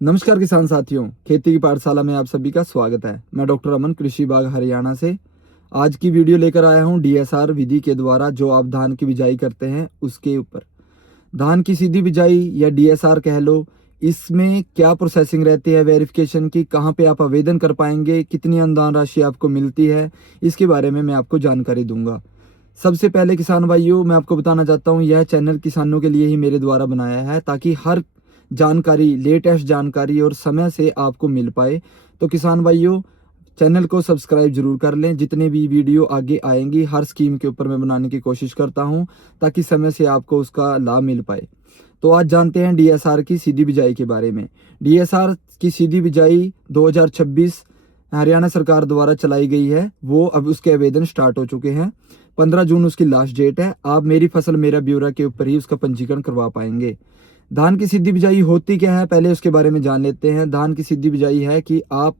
नमस्कार किसान साथियों, खेती की पाठशाला में आप सभी का स्वागत है। मैं डॉक्टर अमन, कृषि विभाग हरियाणा से आज की वीडियो लेकर आया हूं डीएसआर विधि के द्वारा जो आप धान की बिजाई करते हैं उसके ऊपर। धान की सीधी बिजाई या डीएसआर कह लो, इसमें क्या प्रोसेसिंग रहती है वेरिफिकेशन की, कहां पे आप आवेदन कर पाएंगे, कितनी अनुदान राशि आपको मिलती है, इसके बारे में मैं आपको जानकारी दूंगा। सबसे पहले किसान भाइयों, मैं आपको बताना चाहता हूं यह चैनल किसानों के लिए ही मेरे द्वारा बनाया है ताकि हर जानकारी, लेटेस्ट जानकारी और समय से आपको मिल पाए। तो किसान भाइयों, चैनल को सब्सक्राइब जरूर कर लें। जितने भी वीडियो आगे आएंगी हर स्कीम के ऊपर मैं बनाने की कोशिश करता हूं ताकि समय से आपको उसका लाभ मिल पाए। तो आज जानते हैं डीएसआर की सीधी बिजाई के बारे में। डीएसआर की सीधी बिजाई 2026 हरियाणा सरकार द्वारा चलाई गई है। वो अब उसके आवेदन स्टार्ट हो चुके हैं। 15 जून उसकी लास्ट डेट है। आप मेरी फसल मेरा ब्यौरा के ऊपर ही उसका पंजीकरण करवा पाएंगे। धान की सीधी बिजाई होती क्या है, पहले उसके बारे में जान लेते हैं। धान की सीधी बिजाई है कि आप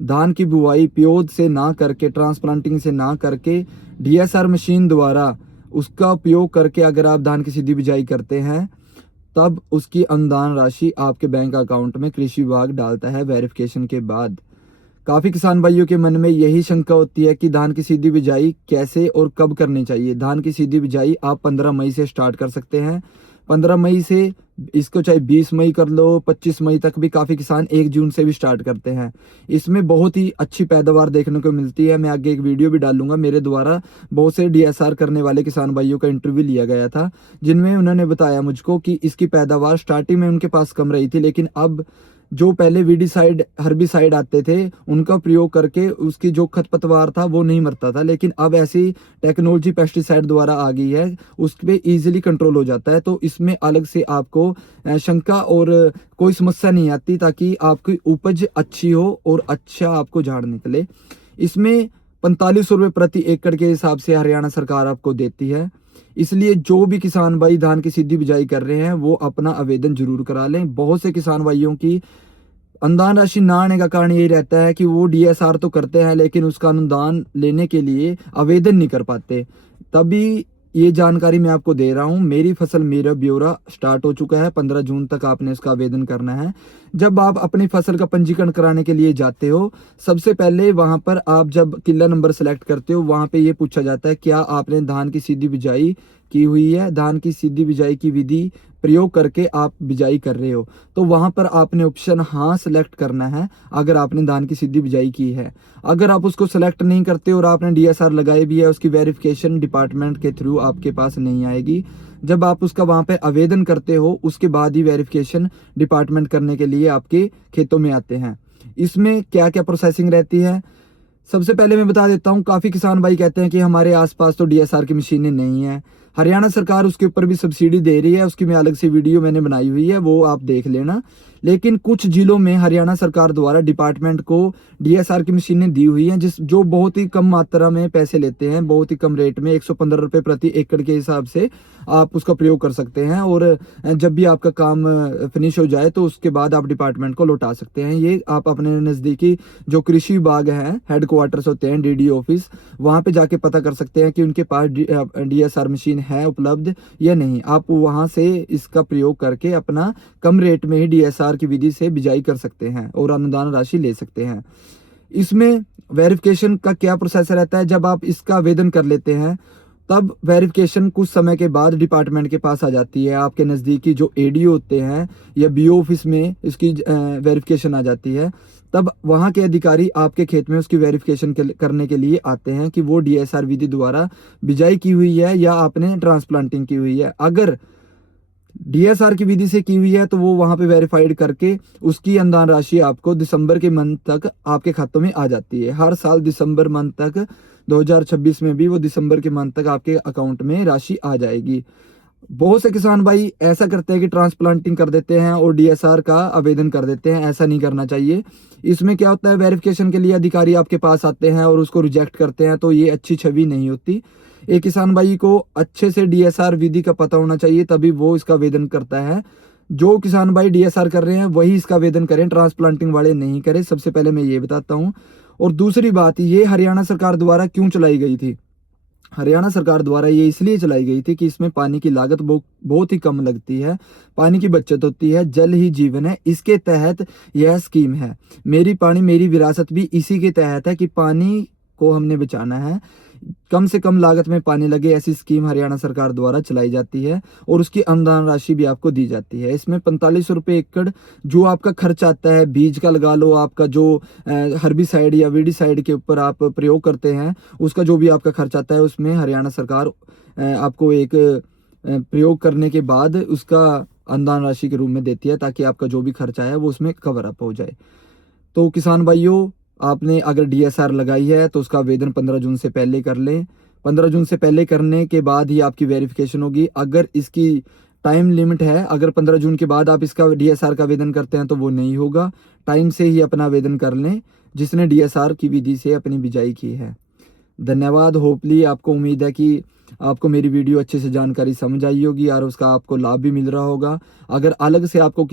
धान की बुआई प्योद से ना करके, ट्रांसप्लांटिंग से ना करके, डीएसआर मशीन द्वारा उसका उपयोग करके अगर आप धान की सीधी बिजाई करते हैं तब उसकी अनुदान राशि आपके बैंक अकाउंट में कृषि विभाग डालता है वेरिफिकेशन के बाद। काफी किसान भाइयों के मन में यही शंका होती है कि धान की सीधी बिजाई कैसे और कब करनी चाहिए। धान की सीधी बिजाई आप 15 मई से स्टार्ट कर सकते हैं। 15 मई से इसको चाहे 20 मई कर लो, 25 मई तक भी काफ़ी किसान 1 जून से भी स्टार्ट करते हैं। इसमें बहुत ही अच्छी पैदावार देखने को मिलती है। मैं आगे एक वीडियो भी डालूंगा। मेरे द्वारा बहुत से डीएसआर करने वाले किसान भाइयों का इंटरव्यू लिया गया था जिनमें उन्होंने बताया मुझको कि इसकी पैदावार स्टार्टिंग में उनके पास कम रही थी, लेकिन अब जो पहले वीडीसाइड, हर्बिसाइड आते थे उनका प्रयोग करके उसकी जो खरपतवार था वो नहीं मरता था, लेकिन अब ऐसी टेक्नोलॉजी पेस्टिसाइड द्वारा आ गई है, उस पर इजीली कंट्रोल हो जाता है। तो इसमें अलग से आपको शंका और कोई समस्या नहीं आती ताकि आपकी उपज अच्छी हो और अच्छा आपको झाड़ निकले। इसमें 45 रुपये प्रति एकड़ के हिसाब से हरियाणा सरकार आपको देती है। इसलिए जो भी किसान भाई धान की सीधी बिजाई कर रहे हैं वो अपना आवेदन जरूर करा लें। बहुत से किसान भाइयों की अनुदान राशि ना आने का कारण यही रहता है कि वो डीएसआर तो करते हैं लेकिन उसका अनुदान लेने के लिए आवेदन नहीं कर पाते। तभी ये जानकारी मैं आपको दे रहा हूँ। मेरी फसल मेरा ब्यौरा स्टार्ट हो चुका है। 15 जून तक आपने इसका आवेदन करना है। जब आप अपनी फसल का पंजीकरण कराने के लिए जाते हो, सबसे पहले वहां पर आप जब किला नंबर सेलेक्ट करते हो वहां पे ये पूछा जाता है क्या आपने धान की सीधी बिजाई की हुई है, धान की सीधी बिजाई की विधि प्रयोग करके आप बिजाई कर रहे हो। तो वहां पर आपने ऑप्शन हाँ सेलेक्ट करना है अगर आपने धान की सीधी बिजाई की है। अगर आप उसको सेलेक्ट नहीं करते और आपने डीएसआर लगाई भी है, उसकी वेरिफिकेशन डिपार्टमेंट के थ्रू आपके पास नहीं आएगी। जब आप उसका वहां पे आवेदन करते हो उसके बाद ही वेरिफिकेशन डिपार्टमेंट करने के लिए आपके खेतों में आते हैं। इसमें क्या क्या प्रोसेसिंग रहती है, सबसे पहले मैं बता देता हूँ। काफी किसान भाई कहते हैं कि हमारे आसपास तो डीएसआर की मशीनें नहीं है। हरियाणा सरकार उसके ऊपर भी सब्सिडी दे रही है, उसकी मैं अलग से वीडियो मैंने बनाई हुई है, वो आप देख लेना। लेकिन कुछ जिलों में हरियाणा सरकार द्वारा डिपार्टमेंट को डीएसआर की मशीनें दी हुई हैं जो बहुत ही कम मात्रा में पैसे लेते हैं, बहुत ही कम रेट में 115 रुपये प्रति एकड़ के हिसाब से आप उसका प्रयोग कर सकते हैं। और जब भी आपका काम फिनिश हो जाए तो उसके बाद आप डिपार्टमेंट को लौटा सकते हैं। ये आप अपने नज़दीकी जो कृषि विभाग है, हेडक्वार्टर्स होते हैं, डीडी ऑफिस, वहाँ पे जाके पता कर सकते हैं कि उनके पास डीएसआर मशीन है उपलब्ध या नहीं। आप वहाँ से इसका प्रयोग करके अपना कम रेट में ही डीएसआर की विधि से बिजाई कर सकते हैं और अनुदान राशि ले सकते हैं। इसमें वेरिफिकेशन का क्या प्रोसेस रहता है, जब आप इसका आवेदन कर लेते हैं तब वेरिफिकेशन कुछ समय के बाद डिपार्टमेंट के पास आ जाती है। आपके नज़दीकी जो एडीओ होते हैं या बीओ ऑफिस में इसकी वेरिफिकेशन आ जाती है। तब वहाँ के अधिकारी आपके खेत में उसकी वेरिफिकेशन करने के लिए आते हैं कि वो डीएसआर विधि द्वारा बिजाई की हुई है या आपने ट्रांसप्लांटिंग की हुई है। अगर डीएसआर की विधि से की हुई है तो वो वहां पे वेरीफाइड करके उसकी अनुदान राशि आपको दिसंबर के मंथ तक आपके खातों में आ जाती है। हर साल दिसंबर मंथ तक 2026 में भी वो दिसंबर के मंथ तक आपके अकाउंट में राशि आ जाएगी। बहुत से किसान भाई ऐसा करते हैं कि ट्रांसप्लांटिंग कर देते हैं और डीएसआर का आवेदन कर देते हैं। ऐसा नहीं करना चाहिए। इसमें क्या होता है, वेरिफिकेशन के लिए अधिकारी आपके पास आते हैं और उसको रिजेक्ट करते हैं, तो ये अच्छी छवि नहीं होती। एक किसान भाई को अच्छे से डीएसआर विधि का पता होना चाहिए तभी वो इसका आवेदन करता है। जो किसान भाई डीएसआर कर रहे हैं वही इसका आवेदन करें, ट्रांसप्लांटिंग वाले नहीं करें। सबसे पहले मैं ये बताता हूँ। और दूसरी बात, ये हरियाणा सरकार द्वारा क्यों चलाई गई थी। हरियाणा सरकार द्वारा ये इसलिए चलाई गई थी कि इसमें पानी की लागत बहुत ही कम लगती है, पानी की बचत होती है, जल ही जीवन है। इसके तहत यह स्कीम है। मेरी पानी मेरी विरासत भी इसी के तहत है कि पानी को हमने बचाना है, कम से कम लागत में पानी लगे, ऐसी स्कीम हरियाणा सरकार द्वारा चलाई जाती है और उसकी अनुदान राशि भी आपको दी जाती है। इसमें 4500 रुपये एकड़ जो आपका खर्च आता है, बीज का लगा लो, आपका जो हर्बिसाइड या वीडिसाइड के ऊपर आप प्रयोग करते हैं, उसका जो भी आपका खर्च आता है, उसमें हरियाणा सरकार आपको एक प्रयोग करने के बाद उसका अनुदान राशि के रूप में देती है, ताकि आपका जो भी खर्चा है वो उसमें कवर अप हो जाए। तो किसान भाइयों, आपने अगर डीएसआर लगाई है तो उसका आवेदन 15 जून से पहले कर लें। 15 जून से पहले करने के बाद ही आपकी वेरिफिकेशन होगी। अगर इसकी टाइम लिमिट है, अगर 15 जून के बाद आप इसका डीएसआर का आवेदन करते हैं तो वो नहीं होगा। टाइम से ही अपना आवेदन कर लें जिसने डीएसआर की विधि से अपनी बिजाई की है। धन्यवाद। होपली आपको उम्मीद है कि आपको मेरी वीडियो अच्छे से जानकारी समझ आई होगी और उसका आपको लाभ भी मिल रहा होगा। अगर अलग से आपको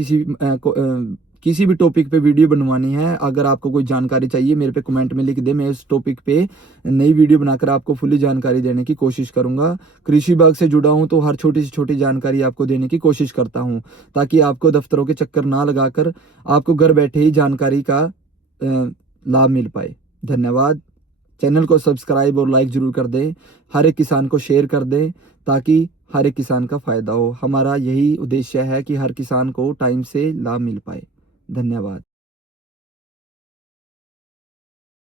किसी भी टॉपिक पे वीडियो बनवानी है, अगर आपको कोई जानकारी चाहिए, मेरे पे कमेंट में लिख दे। मैं उस टॉपिक पे नई वीडियो बनाकर आपको फुली जानकारी देने की कोशिश करूंगा। कृषि विभाग से जुड़ा हूं तो हर छोटी से छोटी जानकारी आपको देने की कोशिश करता हूं, ताकि आपको दफ्तरों के चक्कर ना लगाकर आपको घर बैठे ही जानकारी का लाभ मिल पाए। धन्यवाद। चैनल को सब्सक्राइब और लाइक जरूर कर दें। हर एक किसान को शेयर कर दें ताकि हर एक किसान का फायदा हो। हमारा यही उद्देश्य है कि हर किसान को टाइम से लाभ मिल पाए। धन्यवाद।